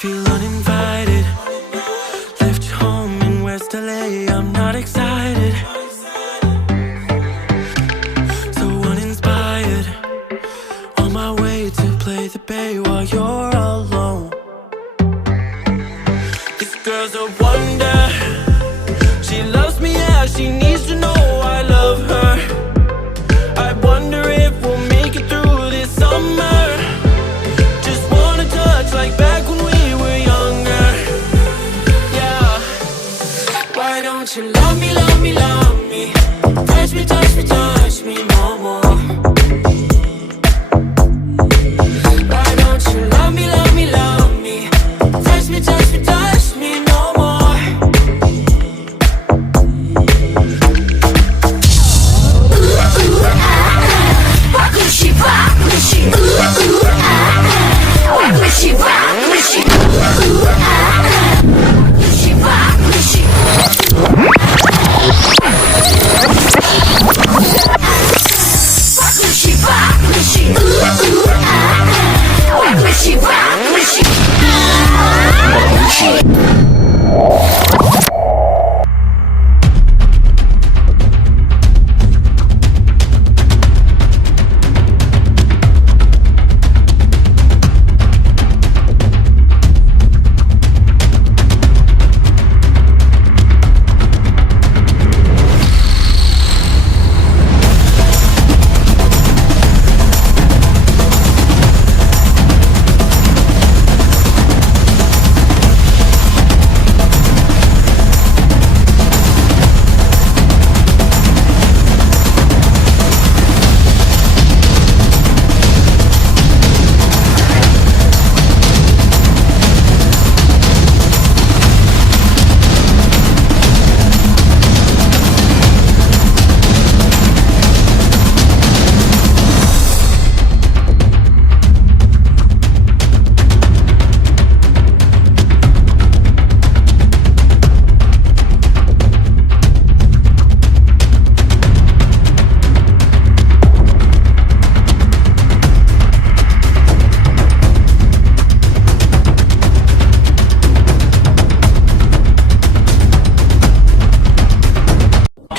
Feel uninvited. Left home in West LA, I'm not excited. So uninspired. On my way to play the bay while you're alone. This girl's a wonder. She loves me, yeah, she needs to know I love her. I wonder if we'll make it through this summer. Just wanna touch like back when we were younger. Yeah. Why don't you love me, love me, love me? Touch me, touch me, touch me no more. Why don't you love me, love me, love me? Touch me, touch me, touch me no more.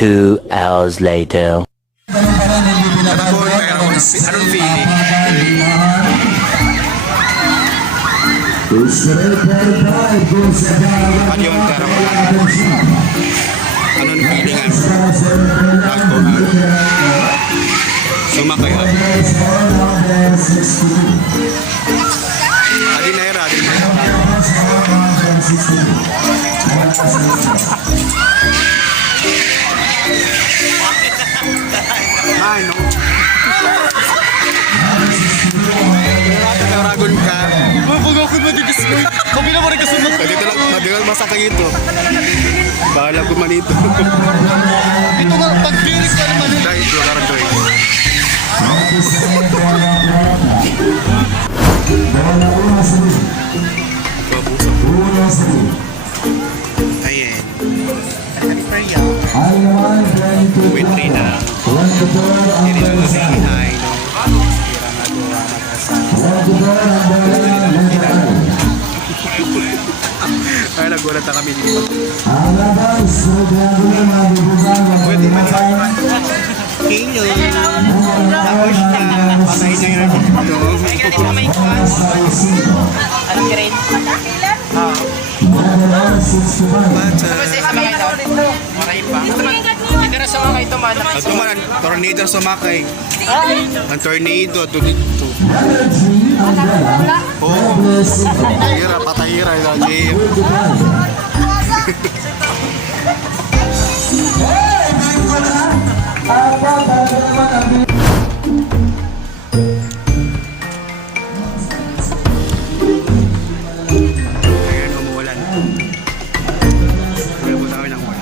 Two hours later. Anong feeling? Ano yung karamdaman? Anong feeling? Sumakay ako. Adinera. Ay, no. Naragon ka. Pag ako matigas mo, kami na mo rin kasunod. Dito lang, madigal masakay ito. Bahala ko man ito. Ito nga, pag-birik ka naman. Dahil ito, karang ito eh. Ayan. Nag Perya. Wait, Rina. Ini dulu sih, hai, no. Ay, nagulat na kami dito. Pwede ba niya? Hello. Tapos na, patay na yun dito. Anong grade? Waray pa. Hindi na sumakay ito man. Ito man, ang tornado sumakay. Ang tornado, ito dito. Oo. Patahira. Jay. Ayan, umuulan. Pagkabot kami ng ulan.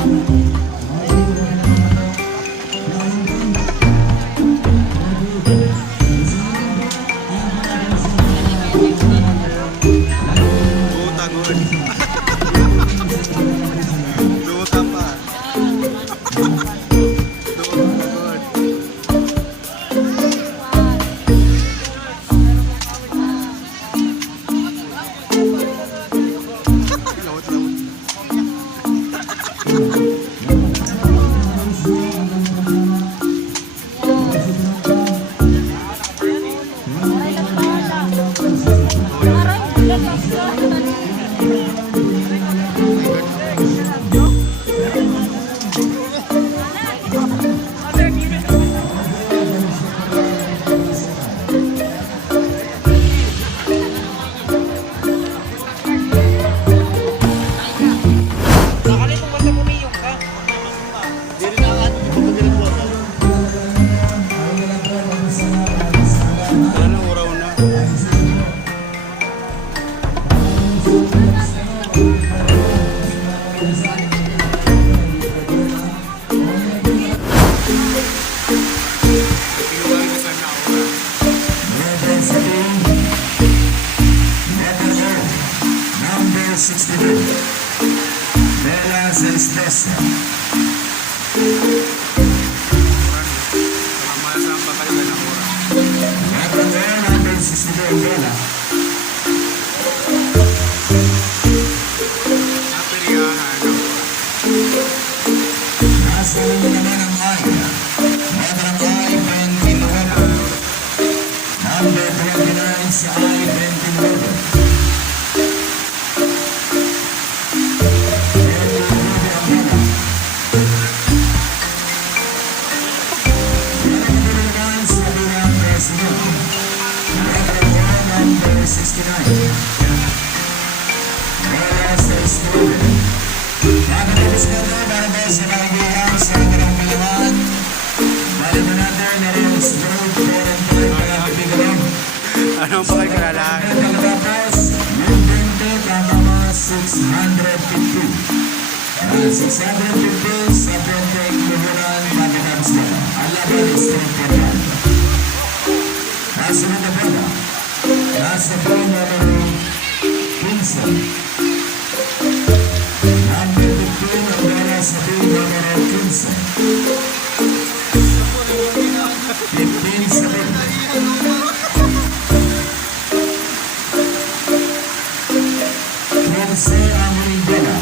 Duta good. Duta pa. Duta good. Anong uraw na? Number 62. Bella Zestesa. Saan pa kayo ng uraw? Number 62, Bella. Napiryahan. Nasa ulo naman ang ay. Baklang ay 29. Number 29 sa ay 29. Number 69. Bella Zestesa. Nakatapos na ito para tayo sa kagihan sa Barang Malawan. Balik na natin na rin Road 4 para kabigalan. Anong pa kayo kalalahan? Pagkatapos, yung 20 kakama 650. 650 sa 20 kuburan pagkatapos na. Alaban is 3 Kasunod na pala. Nasa phone numero 15. Number 15 ang wala sa phone numero 15. 15 sa phone. 15 ang huling bola.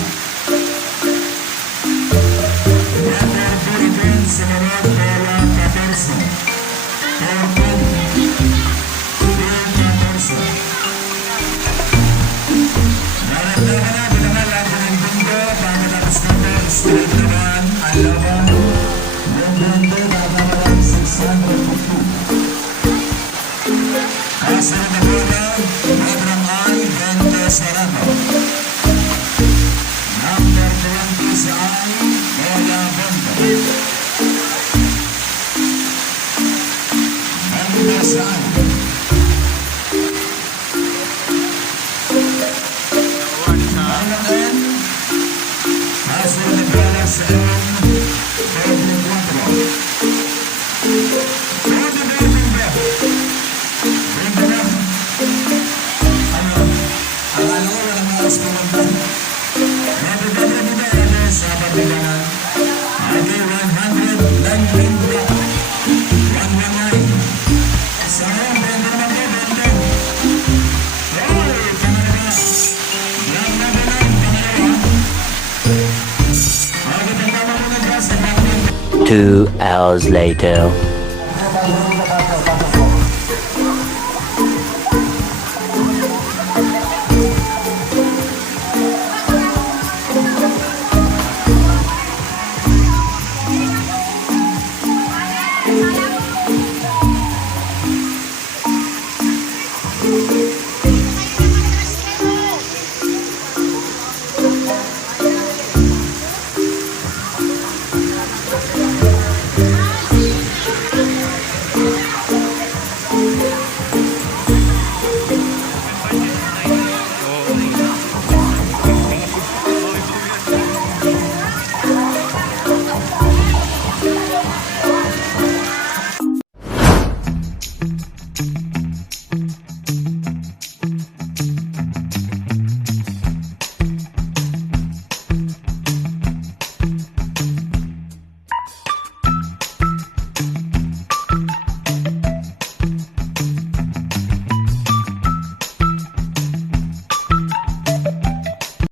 Number 14 sa mga bola 14. 14. Alaban, yung bende gagawin 650. Kasunod na bola, Baklang ay 20 sarado. Number 20 sa ay, bola 20. Number sa ay. Kasunod na bola sa ay, 2 hours later.